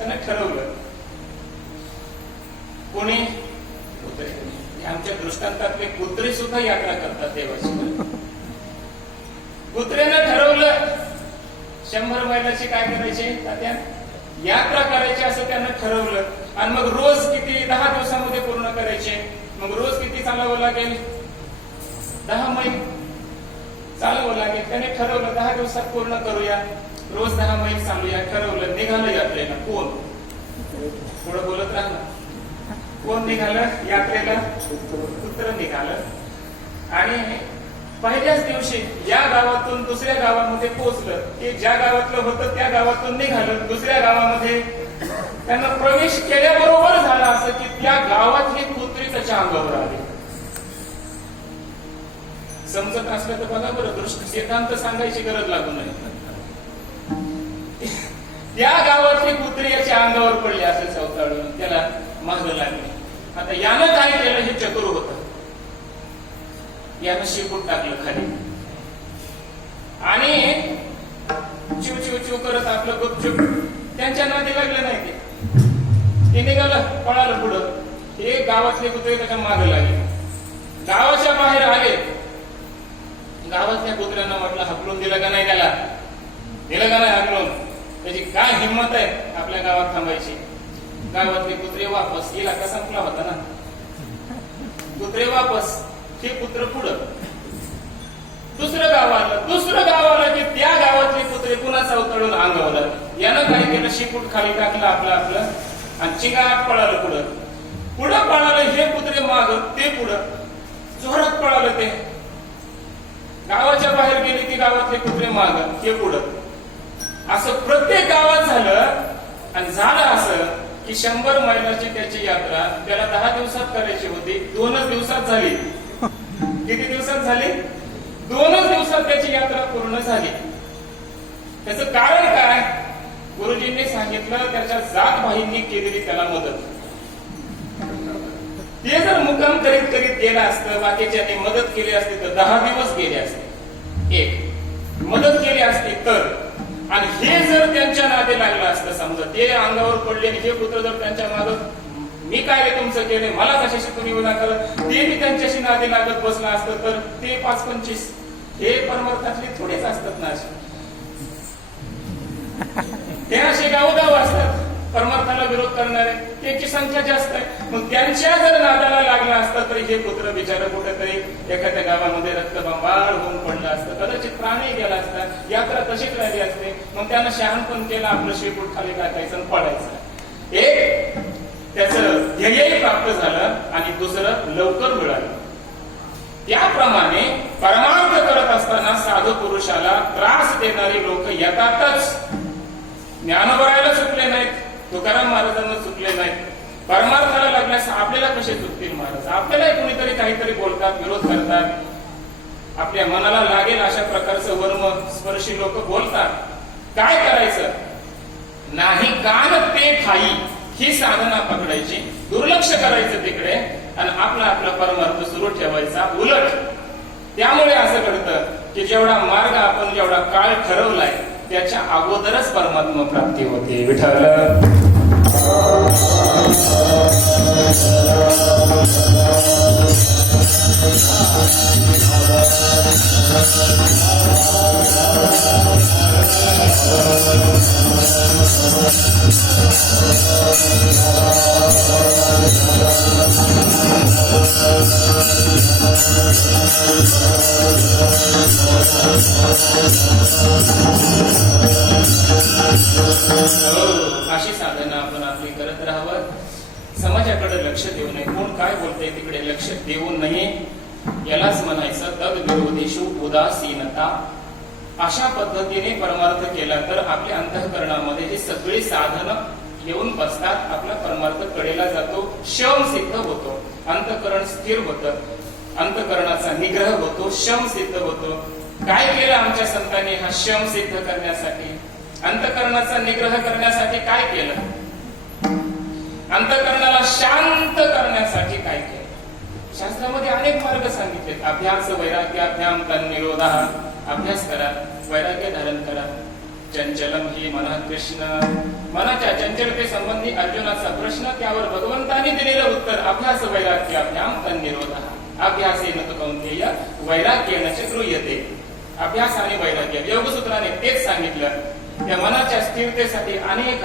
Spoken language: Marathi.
त्याने ठरवलं. कोणी? कुत्रे. आमच्या दृष्टांतातले कुत्रे सुद्धा यात्रा करतात देवाची. कुत्र्यानं ठरवलं 100 मैलाची काय करायचे तात्या यात्रा करायची असं त्यानं ठरवलं. आणि मग रोज किती 10 दिवसामध्ये पूर्ण करायचे. मग रोज किती चालावं लागेल? 10 मैल चालवं लागेल. त्याने ठरवलं 10 दिवसात पूर्ण करूया, रोज 10 मैल चालूया. ठरवलं, निघालं यात्रेला. कोण? पुढे बोलत राहणार. कोण निघालं यात्रेला? कुत्र निघालं. आणि पहिल्याच दिवशी या गावातून दुसऱ्या गावामध्ये पोहोचलं की ज्या गावातलं होतं त्या गावातून निघालं. दुसऱ्या गावामध्ये त्यांना प्रवेश केल्याबरोबर झाला असं की त्या गावातली कुत्री त्याच्या अंगावर आली. समजत असलं तर बघा बरं, दृष्टी सिद्धांत सांगायची गरज लागू नये. त्या गावातली कुत्री याच्या अंगावर पडली असे चवताळून त्याला मागं लागले. आता यानं काय केलं? हे चतुर होतं. यानं शिपूट टाकलं खाली आणि चिव चिव चिव करत आपलं गुपचूप त्यांच्या नादी लागलं नाही. ते निघालं, पळालं पुढं. हे गावातले कुत्रे त्याच्या मागे लागले. गावाच्या बाहेर आले. गावातल्या कुत्र्यांना म्हटलं हाकलून दिलं का नाही? त्याला दिलं का नाही हाकलून? त्याची काय हिंमत आहे आपल्या गावात थांबायची? गावातले कुत्रे वापस. गेला का संपला होता ना. कुत्रे वापस. हे कुत्र पुढं. दुसरं गाव आलं. दुसरं गाव आलं की त्या गावातले कुत्रे पुन्हा चवताळून अंगावलं. यानं काय केलं? शिपूट खाली टाकलं आपलं आणि चिंगाट पळालं पुढं. पुढं पळालं हे कुत्रे माग, ते पुढं जोरात पळालं. ते गावाच्या बाहेर गेले की गावातले कुत्रे माग, हे पुढं. असं प्रत्येक गावात झालं. आणि झालं असं की 100 मैलाची त्याची यात्रा त्याला 10 दिवसात करायची होती. 2च दिवसात झाली. किती दिवसात झाली? 2च दिवसात त्याची यात्रा पूर्ण झाली. त्याचं कारण काय? गुरुजींनी सांगितलं त्याच्या जात भाईंनी केलेली त्याला मदत. ते जर मुक्काम करीत करीत गेला असतं, बाकीच्यांनी मदत केली असती तर 10 दिवस गेले असते. एक मदत केली असती तर. आणि हे जर त्यांच्या नादी लागलं असतं, समजा ते अंगावर पडले आणि हे पुत्र जर त्यांच्या मागं मी काय रे तुमचं केले, मला कशाशी तुम्ही उन्हा करत, ते मी त्यांच्याशी नादी लागत बसला असतं तर ते 5-25 हे परमार्थातले थोडेच असतात ना. असे ते असे गावोगाव असतात परमार्थाला विरोध करणारे, त्यांची संख्या जास्त आहे. मग त्यांच्या जर नादाला लागला असता तरी हे पुत्र बिचार कुठेतरी एखाद्या गावामध्ये रक्तबंबाळ होऊन पडलं असतं, कदाचित प्राणी गेला असता, यात्रा तशीच राहिली असते. मग त्यानं शहाणपण केलं, आपलं शेपूट खाली टाकायचं आणि पडायचं. एक त्याचं ध्येयही प्राप्त झालं आणि दुसरं लवकर मिळालं. त्याप्रमाणे परमार्थ करत असताना साधू पुरुषाला त्रास देणारी लोक येतातच. ज्ञानोबरायला चुकले नाहीत, तुकाराम महाराजांना चुकले नाहीत. परमार्थाला लागल्यास आपल्याला कसे चुकतील महाराज? आपल्याला कुणीतरी काहीतरी बोलतात, विरोध करतात. आपल्या मनाला लागेल अशा प्रकारचं वर्म स्पर्शी लोक बोलतात. काय करायचं? नाही कान ते ठाई ही साधना पकडायची, दुर्लक्ष करायचं तिकडे आणि आपला परमार्थ सुरू ठेवायचा. उलट त्यामुळे असं घडतं की जेवढा मार्ग आपण जेवढा काळ ठरवलाय त्याच्या अगोदरच परमात्मा प्राप्ती होते. विठ्ठल अशी साधना आपण आपली करत राहावं. समाजाकडे लक्ष देऊ नये. कोण काय बोलतंय तिकडे लक्ष देऊ नये. यालाच म्हणायचं तद विरोधेषु उदासीनता. अशा पद्धतीने परमार्थ केला तर आपल्या अंतःकरणामध्ये ही सगळी साधनं येऊन बसतात. आपला परमार्थ कडेला जातो, शम सिद्ध होतो, अंतःकरण स्थिर होतं, अंतःकरणाचा निग्रह होतो, शम सिद्ध होतो. काय केलं आमच्या संतांनी हा शम सिद्ध करण्यासाठी, अंतःकरणाचा निग्रह करण्यासाठी काय केलं? अंतःकरणाला शांत करण्यासाठी काय केलं? शास्त्रामध्ये अनेक मार्ग सांगितले. अभ्यास वैराग्याभ्याम तन्निरोधः. अभ्यास करा, वैराग्य धारण करा. चंचलम ही मन कृष्ण. मनाच्या चंचलतेसंबंधी अर्जुनाचा प्रश्न, त्यावर भगवंतांनी दिलेलं उत्तर, अभ्यास वैराग्याभ्याम तन्निरोधः. अभ्यासेन तु कौन्तेय वैराग्येन च गृह्यते. अभ्यास आणि वैराग्य योगसूत्राने तेच सांगितलं. त्या मनाच्या स्थिरतेसाठी अनेक